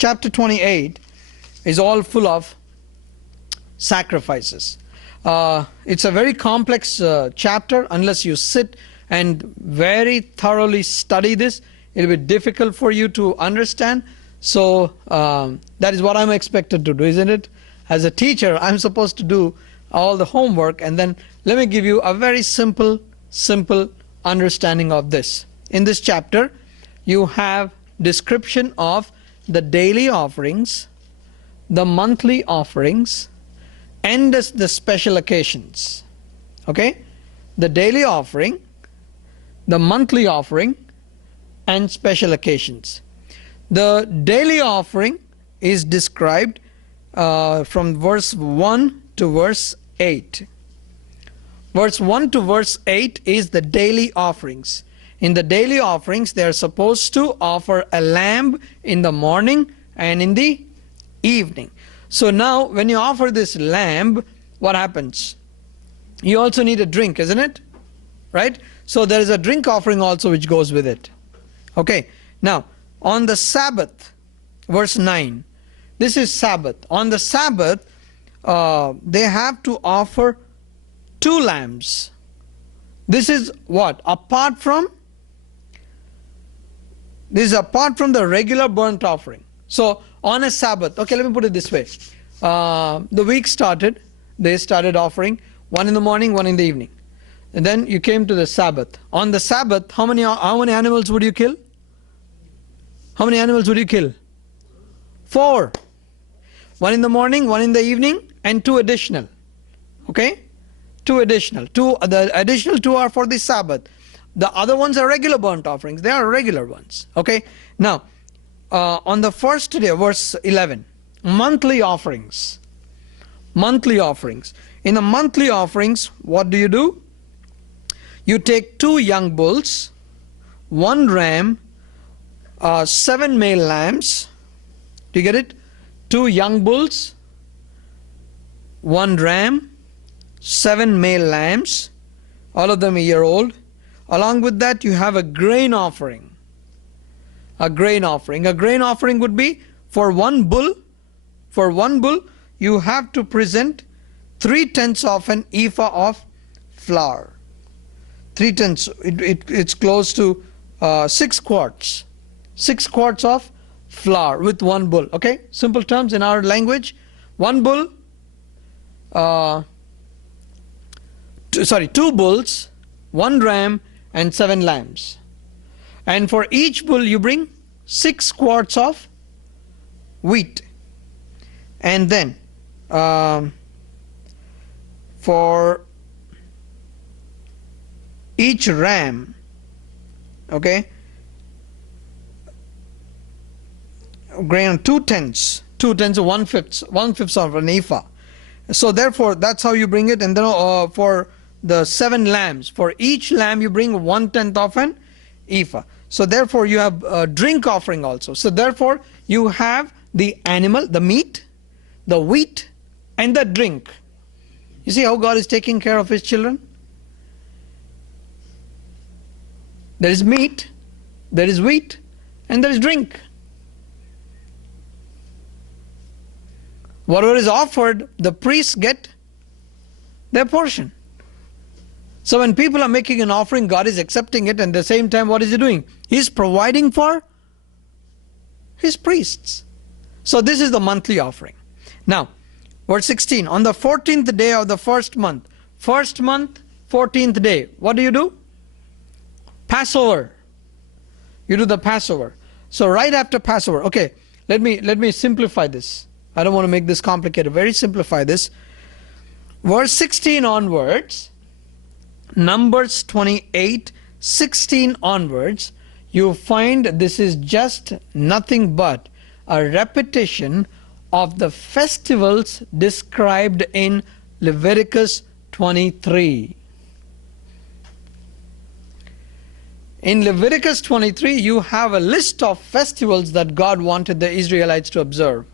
chapter 28 is all full of sacrifices. It's a very complex chapter. Unless you sit and very thoroughly study this, it will be difficult for you to understand. So that is what I'm expected to do, isn't it? As a teacher, I'm supposed to do all the homework, and then let me give you a very simple understanding of this. In this chapter, you have description of the daily offerings, the monthly offerings, and the special occasions. Okay? The daily offering, the monthly offering, and special occasions. The daily offering is described from verse 1 to verse 8. Verse 1 to verse 8 is the daily offerings. In the daily offerings, they are supposed to offer a lamb in the morning and in the evening. So now, when you offer this lamb, what happens? You also need a drink, isn't it? Right? So there is a drink offering also which goes with it. Okay. Now, on the Sabbath, verse 9, this is Sabbath. On the Sabbath, they have to offer 2 lambs. This is what? Apart from the regular burnt offering. So on a Sabbath, okay, let me put it this way. The week started, they started offering 1 in the morning, 1 in the evening. And then you came to the Sabbath. On the Sabbath, how many animals would you kill? How many animals would you kill? 4. 1 in the morning, 1 in the evening, and 2 additional. Okay? 2 additional. The additional 2 are for the Sabbath. The other ones are regular burnt offerings. They are regular ones. Okay? Now, on the first day, verse 11, monthly offerings. Monthly offerings. In the monthly offerings, what do? You take 2 young bulls, 1 ram, 7 male lambs. Do you get it? 2 young bulls, 1 ram, 7 male lambs, all of them a year old. Along with that, you have a grain offering. A grain offering. A grain offering would be for one bull. For one bull, you have to present 3/10 of an ephah of flour. 3/10. It's close to 6 quarts. 6 quarts of flour with 1 bull. Okay? Simple terms in our language. 1 bull. 2 bulls, 1 ram, and 7 lambs. And for each bull you bring 6 quarts of wheat. And then for each ram, okay, grain 2/10, 1/5 of an ephah. So therefore, that's how you bring it. And then for the 7 lambs, for each lamb you bring 1/10 of an ephah. So therefore, you have a drink offering also. So therefore, you have the animal, the meat, the wheat, and the drink. You see how God is taking care of His children? There is meat, there is wheat, and there is drink. Whatever is offered, the priests get their portion. So when people are making an offering, God is accepting it, and at the same time, what is He doing? He is providing for His priests. So this is the monthly offering. Now, verse 16, on the 14th day of the first month, 14th day, what do? Passover. You do the Passover. So right after Passover, okay, let me simplify this. I don't want to make this complicated. Very simplify this. Verse 16 onwards, Numbers 28, 16 onwards, you find this is just nothing but a repetition of the festivals described in Leviticus 23. In Leviticus 23, you have a list of festivals that God wanted the Israelites to observe.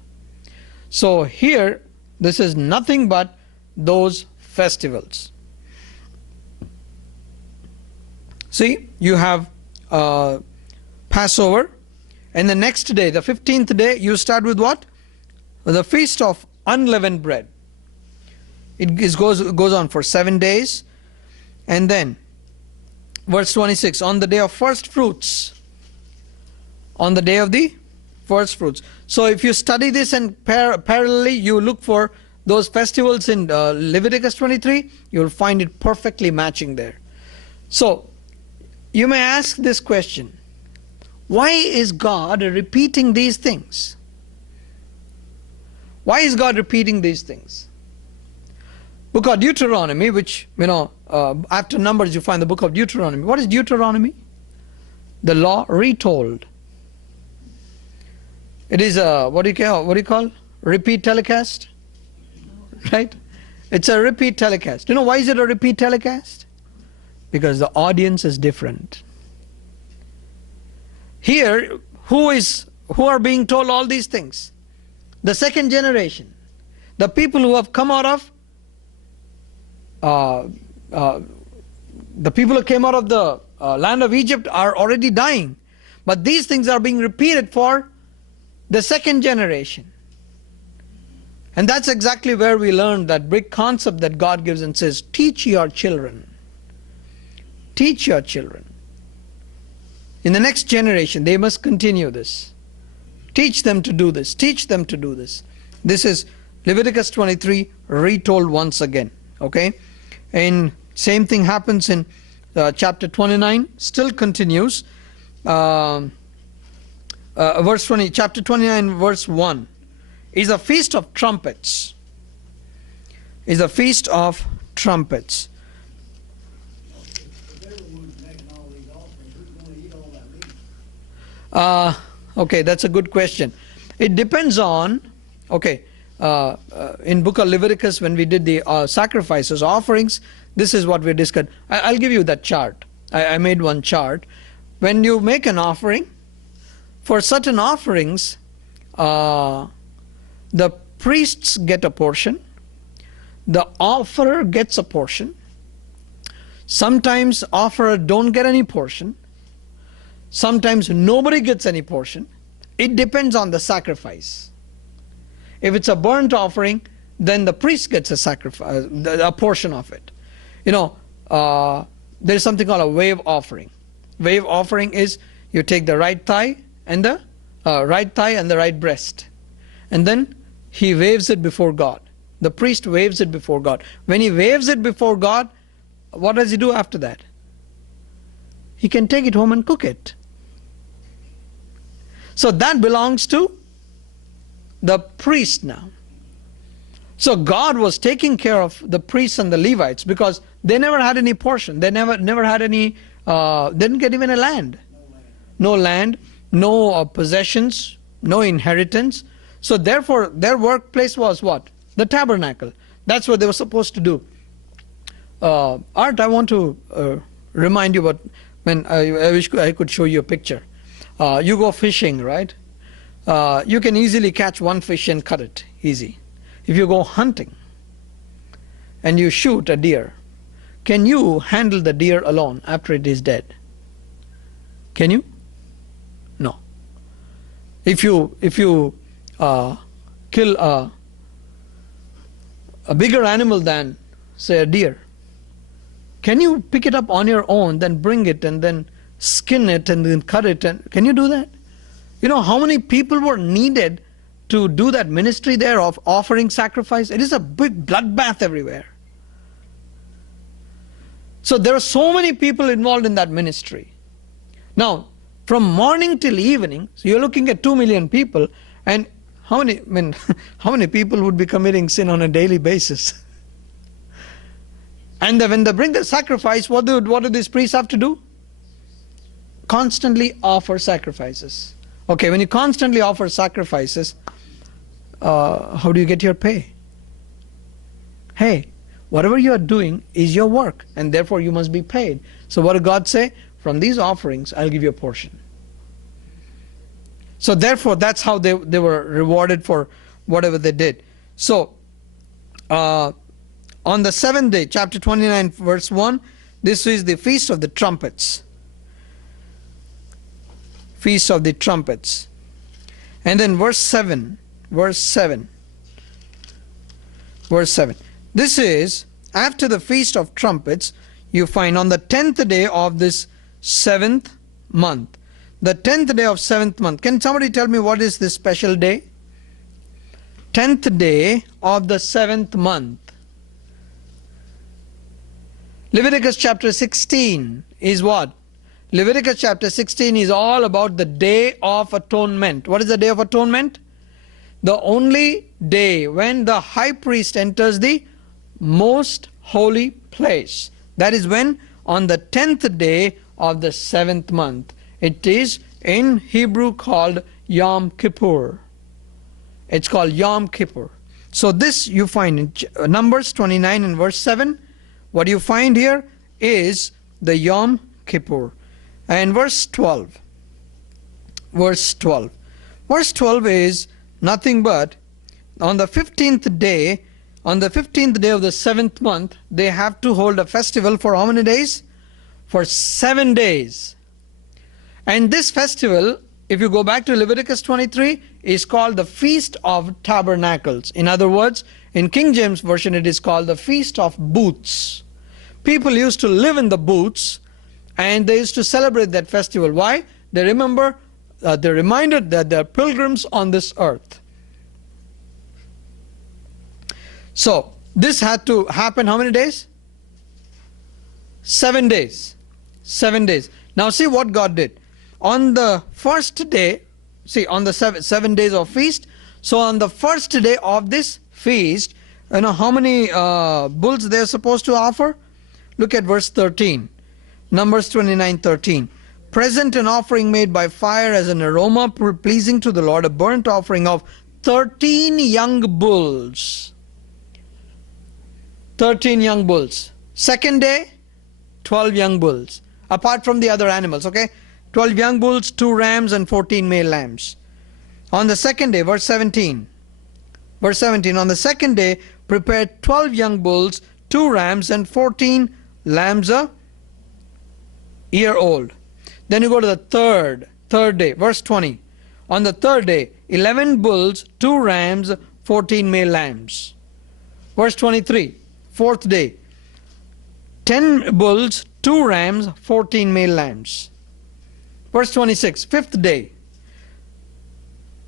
So here, this is nothing but those festivals. See, you have Passover, And the next day, the 15th day, you start with what? The feast of unleavened bread. Goes on for 7 days. And then, verse 26, on the day of first fruits. On the day of the first fruits. So if you study this and parallelly you look for those festivals in Leviticus 23, you'll find it perfectly matching there. So you may ask this question: why is God repeating these things? Why is God repeating these things? Book of Deuteronomy, which, after Numbers you find the book of Deuteronomy. What is Deuteronomy? The law retold. It is a, what do you call? Repeat telecast? Right? It's a repeat telecast. You know why is it a repeat telecast? Because the audience is different. Here, who are being told all these things? The second generation. The people who have come out of the people who came out of the land of Egypt are already dying. But these things are being repeated for the second generation. And that's exactly where we learn that big concept that God gives and says, teach your children. Teach your children. In the next generation, they must continue this. Teach them to do this. Teach them to do this. This is Leviticus 23 retold once again. Okay? And same thing happens in chapter 29. Still continues. Verse 20, chapter 29, verse 1. Is a feast of trumpets. Is a feast of trumpets. Okay, that's a good question. It depends on, in book of Leviticus, when we did the sacrifices, offerings, this is what we discussed. I'll give you that chart. I made one chart. When you make an offering, for certain offerings, the priests get a portion, the offerer gets a portion. Sometimes offerer don't get any portion. Sometimes nobody gets any portion. It depends on the sacrifice. If it's a burnt offering, then the priest gets a sacrifice, a portion of it. There's something called a wave offering. Wave offering is you take the right thigh and the right breast, and then he waves it before God. The priest waves it before God. When he waves it before God, what does he do after that? He can take it home and cook it. So that belongs to the priest now. So God was taking care of the priests and the Levites because they never had any portion. They never had any, didn't get even a land. No land, no possessions, no inheritance. So therefore their workplace was what? The tabernacle. That's what they were supposed to do. Art, I want to remind you what, when I wish I could show you a picture. You go fishing, right? You can easily catch one fish and cut it, easy. If you go hunting and you shoot a deer, can you handle the deer alone after it is dead? Can you? No. If you kill a bigger animal than, say, a deer, can you pick it up on your own, then bring it and then skin it and then cut it? And can you do that? You know how many people were needed to do that ministry there of offering sacrifice? It is a big bloodbath everywhere. So there are so many people involved in that ministry. Now, from morning till evening, so you're looking at 2 million people, and how many people would be committing sin on a daily basis? And when they bring the sacrifice, what do these priests have to do? Constantly offer sacrifices. Okay, when you constantly offer sacrifices, how do you get your pay? Hey, whatever you are doing is your work, and therefore you must be paid. So what did God say? From these offerings, I'll give you a portion. So therefore, that's how they were rewarded for whatever they did. So, on the 7th day, chapter 29, verse 1, this is the Feast of the Trumpets. Feast of the Trumpets. And then verse 7. This is after the Feast of Trumpets. You find on the 10th day of this 7th month. The 10th day of 7th month. Can somebody tell me what is this special day? 10th day of the 7th month. Leviticus chapter 16 is what? Leviticus chapter 16 is all about the Day of Atonement. What is the Day of Atonement? The only day when the high priest enters the most holy place. That is when? On the 10th day of the 7th month. It is in Hebrew called Yom Kippur. It's called Yom Kippur. So this you find in Numbers 29 and verse 7. What you find here is the Yom Kippur. And verse 12. Verse 12. Verse 12 is nothing but on the 15th day, on the 15th day of the 7th month, they have to hold a festival for how many days? For 7 days. And this festival, if you go back to Leviticus 23, is called the Feast of Tabernacles. In other words, in King James Version, it is called the Feast of Booths. People used to live in the booths and they used to celebrate that festival. Why? They remember, they're reminded that they're pilgrims on this earth. So, this had to happen how many days? 7 days. 7 days. Now see what God did. On the first day, see on the 7 days of feast, so on the first day of this feast, you know how many bulls they are supposed to offer? Look at verse 13. Numbers 29:13. Present an offering made by fire as an aroma pleasing to the Lord, a burnt offering of 13 young bulls. 13 young bulls. Second day, 12 young bulls. Apart from the other animals, okay? 12 young bulls, 2 rams and 14 male lambs. On the second day, verse 17. Verse 17, on the second day, prepare 12 young bulls, 2 rams and 14 lambs a year old. Then you go to the third day, verse 20. On the third day, 11 bulls, 2 rams, 14 male lambs. Verse 23, fourth day, 10 bulls, 2 rams, 14 male lambs. Verse 26, fifth day,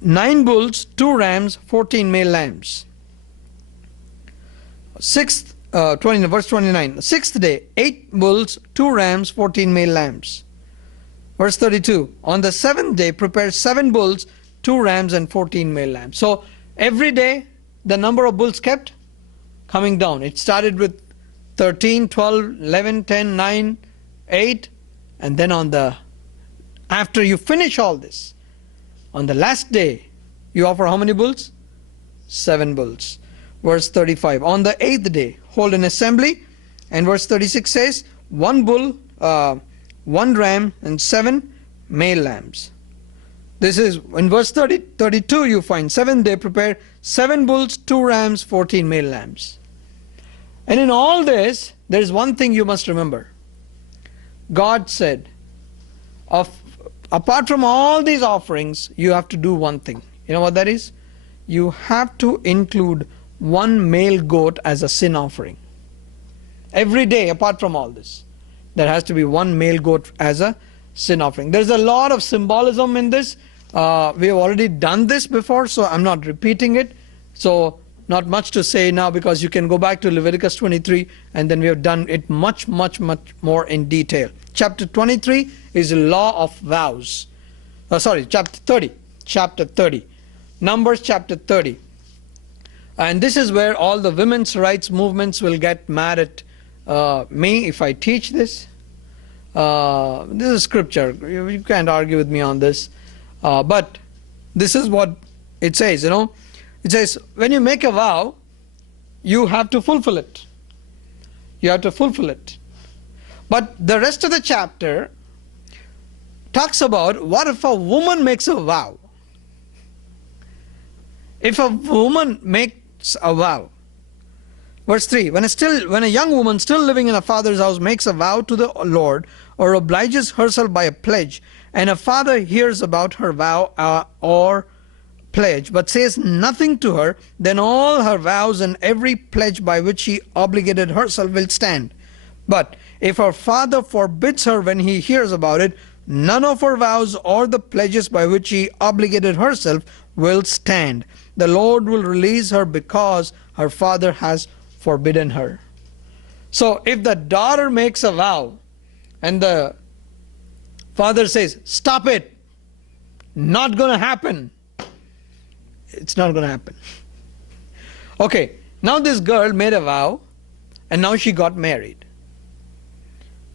9 bulls, 2 rams, 14 male lambs. Verse 29, sixth day, 8 bulls, 2 rams, 14 male lambs. Verse 32, on the seventh day, prepare 7 bulls, 2 rams and 14 male lambs. So every day, the number of bulls kept coming down. It started with 13, 12, 11, 10, 9, 8, and then after you finish all this, on the last day, you offer how many bulls? 7 bulls. Verse 35, on the 8th day, hold an assembly. And verse 36 says, 1 bull, 1 ram and 7 male lambs. This is, in verse 32 you find, 7th day, prepare 7 bulls, 2 rams, 14 male lambs. And in all this, there is one thing you must remember. God said, apart from all these offerings, you have to do one thing. You know what that is? You have to include 1 male goat as a sin offering. Every day, apart from all this, there has to be 1 male goat as a sin offering. There's a lot of symbolism in this. We have already done this before, so I'm not repeating it. So not much to say now, because you can go back to Leviticus 23 and then we have done it much more in detail. Chapter 23 is law of vows. Chapter 30. Numbers chapter 30. And this is where all the women's rights movements will get mad at me if I teach this. This is scripture. You can't argue with me on this. But this is what it says, you know. It says, when you make a vow, you have to fulfill it. You have to fulfill it. But the rest of the chapter talks about, what if a woman makes a vow? If a woman makes a vow. Verse 3, when a young woman still living in a father's house makes a vow to the Lord, or obliges herself by a pledge, and her father hears about her vow or pledge, but says nothing to her, then all her vows and every pledge by which she obligated herself will stand. But if her father forbids her when he hears about it, none of her vows or the pledges by which she obligated herself will stand. The Lord will release her because her father has forbidden her. So if the daughter makes a vow and the father says, stop it, not going to happen, it's not going to happen. Okay, now this girl made a vow and now she got married.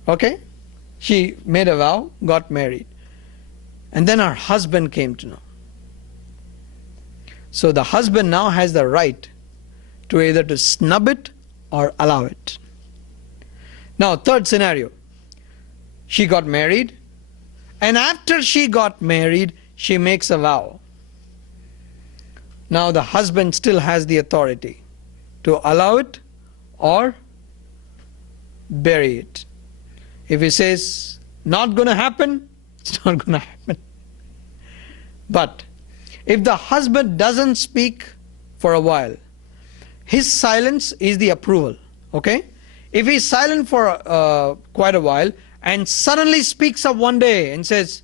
Okay, she made a vow, got married, and then her husband came to know. So the husband now has the right to either to snub it or allow it. Now, third scenario, she got married, and after she got married, she makes a vow. Now the husband still has the authority to allow it or bury it. If he says, not going to happen, it's not going to happen. But if the husband doesn't speak for a while, his silence is the approval. Okay? If he's silent for quite a while and suddenly speaks up one day and says,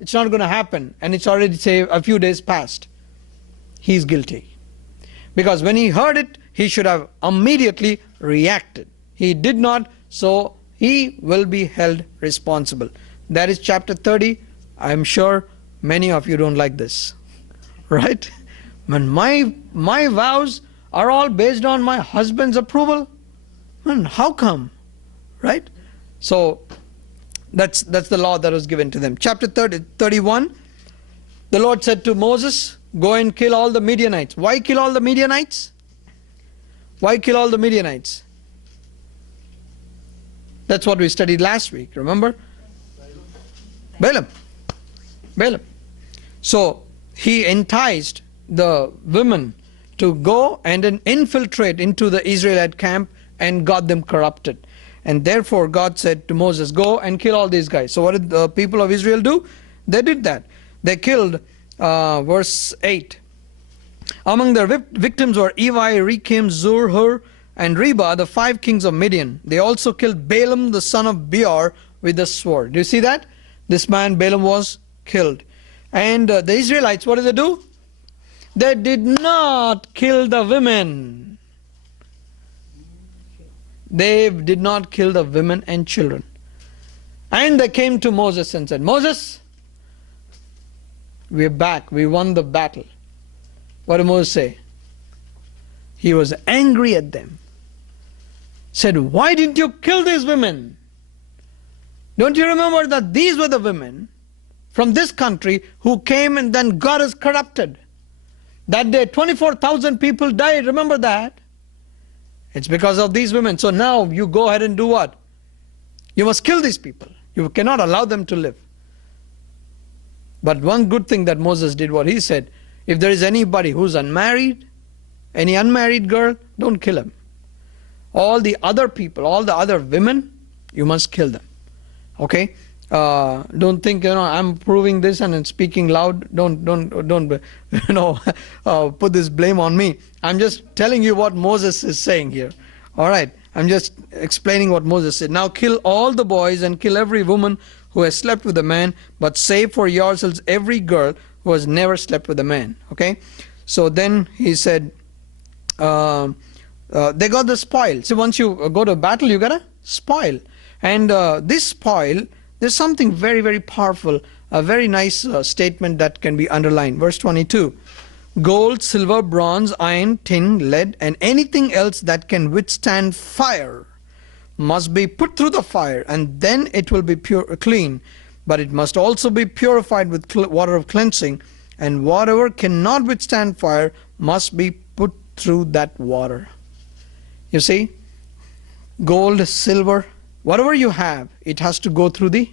it's not going to happen, and it's already, say, a few days past, he's guilty. Because when he heard it, he should have immediately reacted. He did not, so he will be held responsible. That is chapter 30. I'm sure many of you don't like this. Right? When my vows are all based on my husband's approval, man, how come? Right? So that's the law that was given to them. Chapter 31, the Lord said to Moses, go and kill all the Midianites. Why kill all the Midianites? Why kill all the Midianites? That's what we studied last week, remember? Balaam. So he enticed the women to go and then infiltrate into the Israelite camp and got them corrupted. And therefore God said to Moses, go and kill all these guys. So what did the people of Israel do? They did that. They killed, verse 8. Among their victims were Evi, Rechem, Zur, Hur, and Reba, the 5 kings of Midian. They also killed Balaam, the son of Beor, with the sword. Do you see that? This man, Balaam, was killed. And the Israelites, what did they do? They did not kill the women. They did not kill the women and children. And they came to Moses and said, Moses, we're back. We won the battle. What did Moses say? He was angry at them. Said, why didn't you kill these women? Don't you remember that these were the women from this country who came and then got us corrupted? That day 24,000 people died. Remember that? It's because of these women. So now you go ahead and do what? You must kill these people. You cannot allow them to live. But one good thing that Moses did, what he said, if there is anybody who's unmarried, any unmarried girl, don't kill him. All the other people, all the other women, you must kill them. Okay? Don't think, I'm proving this and speaking loud. Don't put this blame on me. I'm just telling you what Moses is saying here. All right? I'm just explaining what Moses said. Now kill all the boys and kill every woman who has slept with a man, but save for yourselves every girl who has never slept with a man. Okay? So then he said, they got the spoil. So once you go to battle, you got a spoil. And this spoil, there's something very, very powerful, a very nice statement that can be underlined. Verse 22, gold, silver, bronze, iron, tin, lead, and anything else that can withstand fire must be put through the fire, and then it will be clean. But it must also be purified with water of cleansing, and whatever cannot withstand fire must be put through that water. You see, gold, silver, whatever you have, it has to go through the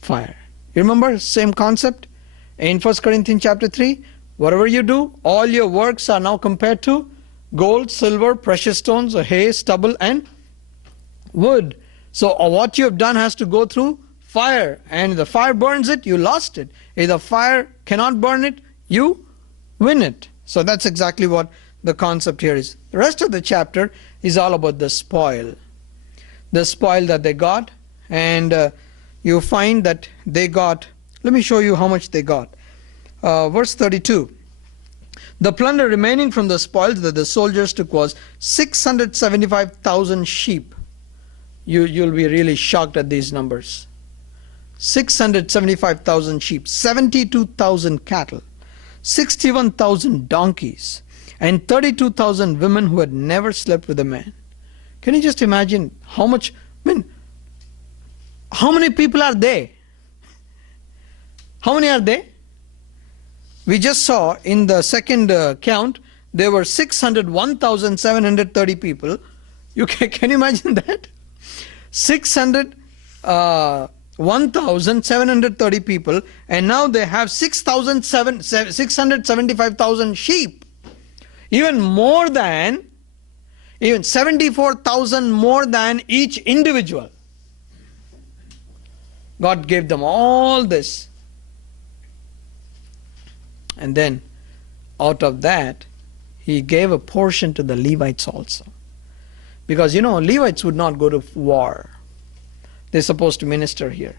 fire. You remember, same concept in 1 Corinthians chapter 3. Whatever you do, all your works are now compared to gold, silver, precious stones, hay, stubble, and wood. So what you have done has to go through fire, and the fire burns it, you lost it. If the fire cannot burn it, you win it. So that's exactly what the concept here is. The rest of the chapter is all about the spoil that they got, and you find that they got, let me show you how much they got. Verse 32. The plunder remaining from the spoils that the soldiers took was 675,000 sheep. You'll be really shocked at these numbers. 675,000 sheep, 72,000 cattle, 61,000 donkeys, and 32,000 women who had never slept with a man. Can you just imagine how much, how many people are they? How many are they? We just saw in the second count, there were 601,730 people. Can you imagine that? 1,730 people, and now they have 675,000 sheep. Even 74,000 more than each individual. God gave them all this. And then out of that, he gave a portion to the Levites also. Because Levites would not go to war. They're supposed to minister here.